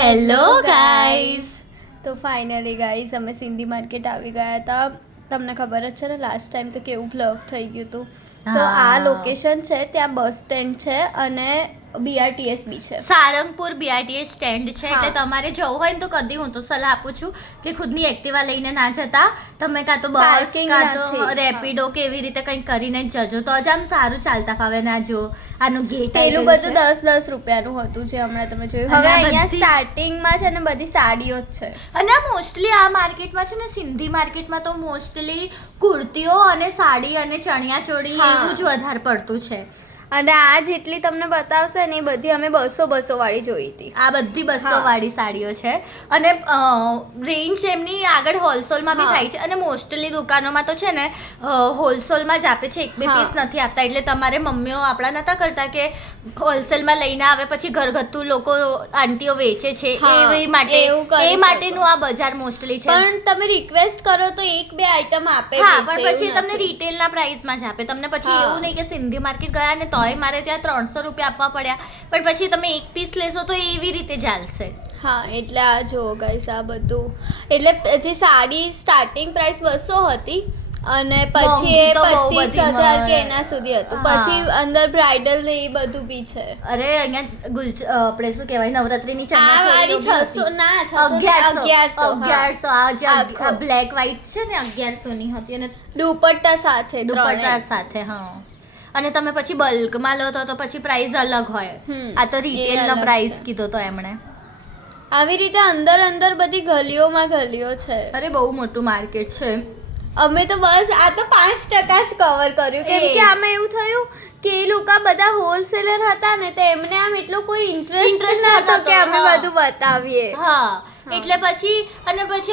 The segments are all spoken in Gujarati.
Hello guys. તો ફાઇનલી ગાઈઝ અમે સિંધી માર્કેટ આવી ગયા હતા. તમને ખબર જ છે ને લાસ્ટ ટાઈમ તો કેવું બ્લફ થઈ ગયું હતું. તો આ લોકેશન છે, ત્યાં બસ સ્ટેન્ડ છે અને BRTS બી છે. સારંગપુર BRTS સ્ટેન્ડ છે. એટલે તમારે જવું હોય ને તો કદી હું તો સલાહ આપું છું કે ખુદની એક્ટિવા લઈને ના જતા, તમે કાં તો બસ કાં તો રેપિડો કે એવી રીતે કંઈક કરીને જ જજો, તો જ આમ સારું ચાલતા ફાવે. ના જો આનું ગેટ પેલું બધું 10-10 રૂપિયાનું હતું જે હમણાં તમે જોયું. હવે અહીંયા સ્ટાર્ટિંગમાં છે ને બધી સાડીઓ જ છે. અને મોસ્ટલી આ માર્કેટમાં છે ને, સિંધી માર્કેટમાં તો મોસ્ટલી કુર્તીઓ અને સાડી અને ચણિયા ચોળી એવું જ વધારે પડતું છે. અને આ જેટલી તમને બતાવશે ને એ બધી અમે 200 વાળી જોઈ હતી. આ બધી 200 વાળી સાડીઓ છે અને રેન્જ એમની આગળ હોલસેલમાં બી થાય છે. અને મોસ્ટલી દુકાનોમાં તો છે ને હોલસેલમાં જ આપે છે, 1-2 પીસ નથી આપતા. એટલે તમારે મમ્મીઓ આપણા નતા કરતા કે હોલસેલમાં લઈને આવે પછી ઘરગથ્થુ લોકો આંટીઓ વેચે છે એ માટેનું આ બજાર મોસ્ટલી છે. પણ તમે રિક્વેસ્ટ કરો તો 1-2 આઈટમ આપે. હા, પણ પછી તમને રિટેલના પ્રાઇસમાં જ આપે. તમને પછી એવું નહીં કે સિંધી માર્કેટ ગયા ને તોય મારે ત્યાં 300 રૂપિયા આપવા પડ્યા, પણ પછી તમે એક પીસ લેશો તો એવી રીતે ચાલશે. હા, એટલે આ જો ગાઈસ આ બધું, એટલે જે સાડી સ્ટાર્ટિંગ પ્રાઇસ 200 હતી અને પછી એ 25,000 કે એના સુધી હતું. પછી અંદર બ્રાઇડલ ને એ બધું બી છે. અરે અહીંયા આપણે શું કહેવાય, નવરાત્રીની ચણિયા ચોળી 600 ના 1100 આ બ્લેક વ્હાઈટ છે ને 1100 ની હતી અને દુપટ્ટા સાથે. હા. અને તમે પછી બલ્કમાં લો તો પછી પ્રાઇસ અલગ હોય. આ તો રિટેલનો પ્રાઇસ કીધો તો એમણે. આવી રીતે અંદર બધી ગલીઓમાં ગલીઓ છે. અરે બહુ મોટું માર્કેટ છે. અમે તો બસ આ તો 5% જ કવર કર્યું, કેમ કે આમાં એવું થયું કે એ લોકો બધા હોલસેલર હતા ને, તો એમને આમ એટલો કોઈ ઇન્ટરેસ્ટ નહોતો કે અમે બધું બતાવીએ. હા, એટલે પછી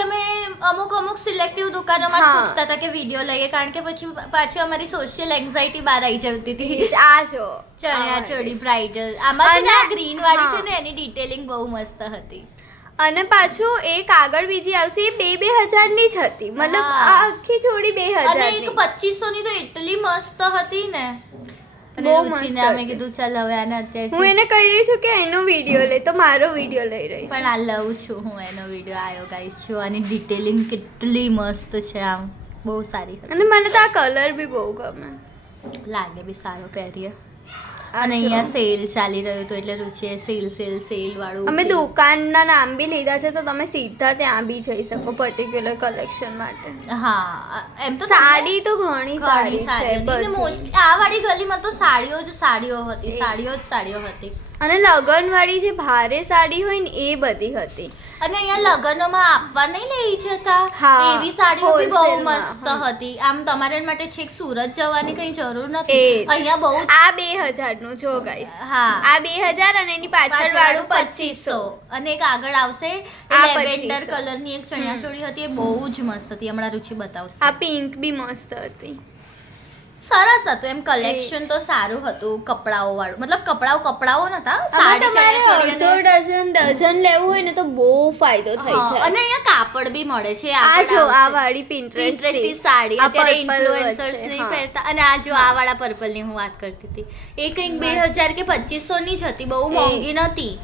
અમે અમુક સિલેક્ટિવ દુકાનોમાં જ પૂછતા હતા કે વિડીયો લઈએ, કારણ કે પછી પાછી અમારી સોશિયલ એન્ઝાઇટી બહાર આવી જતી હતી. આ જો ચણિયા ચોળી બ્રાઇડલ, આમાં છે ને આ ગ્રીન વાળી છે ને એની ડિટેલિંગ બહુ મસ્ત હતી. અને પાછું એક આગળ બીજી આવશે, એ 2,000 ની જ હતી. મતલબ આ આખી ચોળી 2,000 ની. અને એક 2500 ની તો એટલી મસ્ત હતી ને. અને રુચિને અમે કીધું ચાલ હવે આને અત્યારે હું એને કહી રહી છું કે એનો વિડીયો લે, તો મારો વિડીયો લઈ રહી પણ આ લઉં છું હું એનો વિડીયો. આવ્યો ગાઈસ છું, આની ડિટેલિંગ કેટલી મસ્ત છે, આમ બહુ સારી હતી. અને મને તો આ કલર બી બહુ ગમે, લાગે બી સારો પહેરીએ. અને અહીંયા સેલ ચાલી રહ્યું હતું એટલે રુચિએ સેલ વાળું. અમે દુકાનના નામ બી લીધા છે, તો તમે સીધા ત્યાં બી જઈ શકો પર્ટિક્યુલર કલેક્શન માટે. હા, એમ તો સાડી તો ઘણી સારી છે. મોસ્ટલી આ વાળી ગલીમાં તો સાડીઓ જ હતી. અને લગનવાળી જે ભારે સાડી હોય ને એ બધી હતી. અને અહીંયા લગનોમાં આપવા નહીં લઈ જતા એવી સાડીઓ બી બહુ મસ્ત હતી. આમ તમારા માટે છેક સુરત જવાની કઈ જરૂર નથી. અહીંયા બહુ. આ 2,000 નું જો ગાઈસ. હા, આ 2,000 અને એની પાછળ વાળું 2,500. અને એક આગળ આવશે લેવેન્ડર કલરની એક ચણિયા ચોળી હતી, એ બહુ જ મસ્ત હતી. હમણાં રુચિ બતાવશે. આ પિંક બી મસ્ત હતી. સરસ હતું એમ, કલેક્શન તો સારું હતું. કપડાઓ વાળું, મતલબ કપડાઓ નતા, સાડી ડઝન લેવું હોય ને તો બહુ ફાયદો થઈ જાય. અને અહીંયા કાપડ બી મળે છે. આ જો આ વાળી પિન્ટરેસ્ટની સાડી અત્યારે ઇન્ફ્લુએન્સર્સ નહીં પહેરતા. અને આ જો આ વાળા પર્પલ ની હું વાત કરતી હતી, એ કંઈક 2,000 કે 2,500 ની જ હતી, બહુ મોંઘી નથી.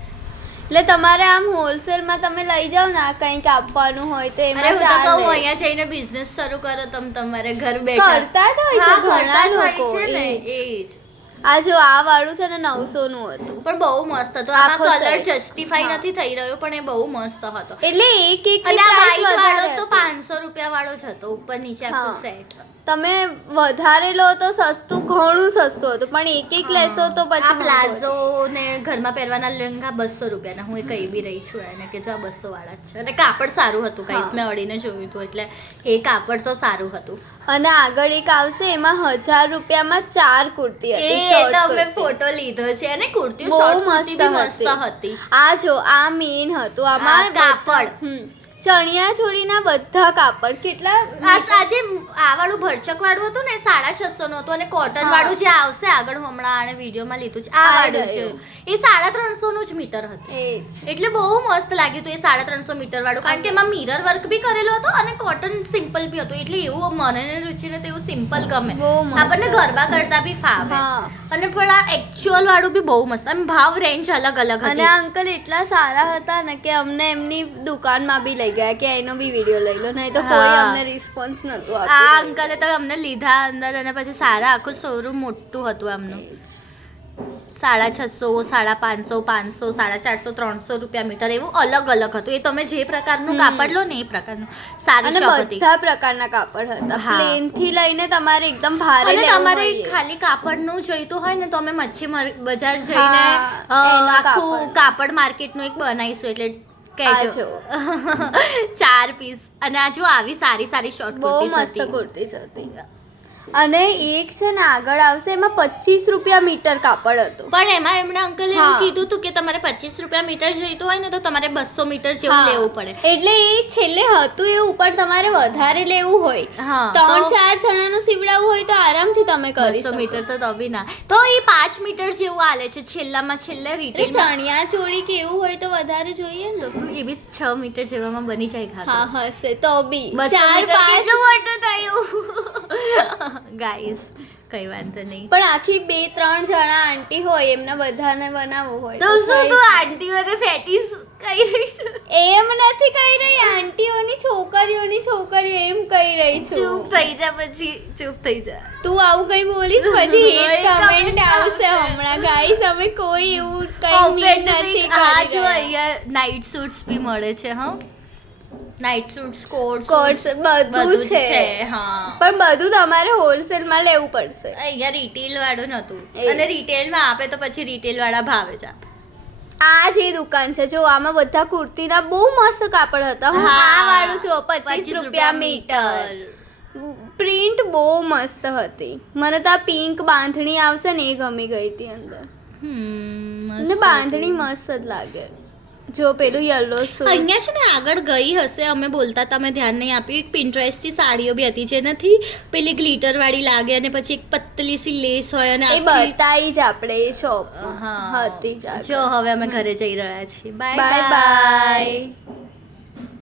એટલે તમારે આમ હોલસેલમાં તમે લઈ જાઓ ને કંઈક આપવાનું હોય તો એમાં ચાલે. હું અહીંયા જઈને બિઝનેસ શરૂ કરો, તમારે ઘર બેઠા કરતા જ હોય છે ઘણા લોકો. ને એ જ. આ જો આ વાળું છે ને 900 નું હતું, પણ બહુ મસ્ત હતું. આમાં કલર જસ્ટિફાઈ નથી થઈ રહ્યો, પણ એ બહુ મસ્ત હતો. એટલે એક અને આ વ્હાઈટ વાળો તો 500 રૂપિયા વાળો જ હતો, ઉપર નીચે આખું સેટ. તમે વધારે લો તો સસ્તું, ઘણું સસ્તું હતું, પણ એક લેશો તો પછી. પ્લાઝો ને ઘરમાં પહેરવાના લેંગા 200 રૂપિયાના. હું એ કહી બી રહી છું એને કે જો આ 200 વાળા જ છે. અને કાપડ સારું હતું ગાઈસ, મેં અડીને જોયું હતું એટલે એ કાપડ તો સારું હતું. અને આગળ એક આવશે, એમાં 1,000 રૂપિયામાં 4 કુર્તી હતી. એ તો મેં ફોટો લીધો છે. અને કુર્તીઓ બહુ મસ્ત હતી. આ જો આ મેઇન હતું, આમાં કાપડ ચણિયા ચોળીના બધા કાપડ કેટલા આજે આ વાળું ભરચક વાળું હતું ને 650 નું હતું અને કોટન વાળું જે આવશે આગળ હમણાં આને વિડીયોમાં લીધું છે આ વાળું છે એ 350 નું જ મીટર હતું એ જ એટલે બહુ મસ્ત લાગ્યું હતું એ 350 મીટર વાળું કારણ કે એમાં મિરર વર્ક બી કરેલો હતો અને કોટન સિમ્પલ બી હતું એટલે એવું મને ને રુચિને તો એવું સિમ્પલ ગમે બહુ મસ્ત આપણને ગરબા કરતા બી ફાવે હા. અને પણ આ એકચ્યુઅલ વાળું બી બહુ મસ્ત આમ ભાવ રેન્જ અલગ અલગ અને હતી આ અંકલ એટલા સારા હતા ને કે અમને એમની દુકાનમાં બી લઈ ગયા કે એનો બી વિડીયો લઈ લો નહીં તો કોઈ હા. અમને રિસ્પોન્સ નહોતું આ આપ્યું અંકલે તો અમને લીધા અંદર અને પછી સારા આખું શોરૂમ મોટું હતું આમનું 650 550 500 450 300 રૂપિયા મીટર એવું અલગ અલગ હતું એ તમે જે પ્રકારનું કાપડ લો ને એ પ્રકારનું સારી અને શોપ હતી બધા પ્રકારના કાપડ હતા હા. પ્લેન થી લઈને તમારે એકદમ ભારે અને લેવું તમારે હોય એ. ખાલી કાપડનું જોઈતું હોય ને તો અમે મચ્છી બજાર હા, જઈને એનું આખું કાપડ. કાપડ માર્કેટનું એક બનાવીશું એટલે આ કહેજો જો. 4 પીસ અને આ જો આવી સારી સારી શોર્ટ બહુ કુર્તીઝ મસ્ત હતી કુર્તીઝ હતી અને એક છે ને આગળ આવશે એમાં 25 રૂપિયા મીટર કાપડ હતું પણ એમાં એમણે અંકલે એવું હા. કીધું હતું કે તમારે 25 રૂપિયા મીટર જોઈતું હોય ને તો તમારે 200 મીટર જેવું હા. લેવું પડે એટલે એ છેલ્લે હતું એવું પણ તમારે વધારે લેવું હોય હા 3-4 જણાનું સીવડાવવું હોય તો આરામથી તમે કરી 200 શકો મીટર તો બી ના તો એ 5 મીટર જેવું આલે છે છેલ્લે એટલે રિટેલ ચણિયા ચોળી કે એવું હોય તો વધારે જોઈએ ને તો એ બી 6 મીટર જેવામાં બની જાય હા ખાતું હશે તો બી 200 મીટર 4-5 કેટલું મોટું થયું ગાઈસ કઈ વાંધો નહીં પણ આખી 2-3 જણા આંટી હોય એમને બધાને બનાવવું હોય તો શું તું આંટીઓને ફેટીસ કહી રહી છે એમ નથી કહી રહી આંટીઓની છોકરીઓ એમ કહી રહી છું ચૂપ થઈ જા પછી ચૂપ થઈ જા તું આવું કઈ બોલીશ પછી એક નહીં, કમેન્ટ comment આવશે આવશે. હમણાં ગાઈસ અમે કોઈ એવું કઈ મીન નથી આ કરી જો રહ્યા. અહીંયા નાઇટ સૂટ્સ બી મળે છે હા નાઇટ સૂટ્સ કોટ કોર્સ બધું છે હા પણ બધું તમારે હોલસેલમાં લેવું પડશે અહીંયા રિટેલ વાળું નતું એ જ. અને રિટેલમાં આપે તો પછી રિટેલ વાળા ભાવે જ આપે આ જે દુકાન છે જો આમાં બધા કુર્તીના બહુ મસ્ત કાપડ હતા હો. હા. આ વાળું જો 25 25 રૂપિયા મીટર પ્રિન્ટ બહુ મસ્ત હતી મને તો આ પિંક બાંધણી આવશે ને એ ગમી ગઈ હતી અંદર અને બાંધણી મસ્ત જ લાગે જો પેલું યલો અહીંયા છે ને આગળ ગઈ હશે અમે બોલતા તમે ધ્યાન નહીં આપ્યું એક પિન્ટરેસ્ટની સાડીઓ બી હતી જેનાથી પેલી ગ્લિટર વાળી લાગે અને પછી એક પતલી સી લેસ હોય અને એ આખી- બતાવી જ આપણે એ શોપ હા હતી જ જો હવે અમે ઘરે જઈ રહ્યા છીએ બાય બાય બાય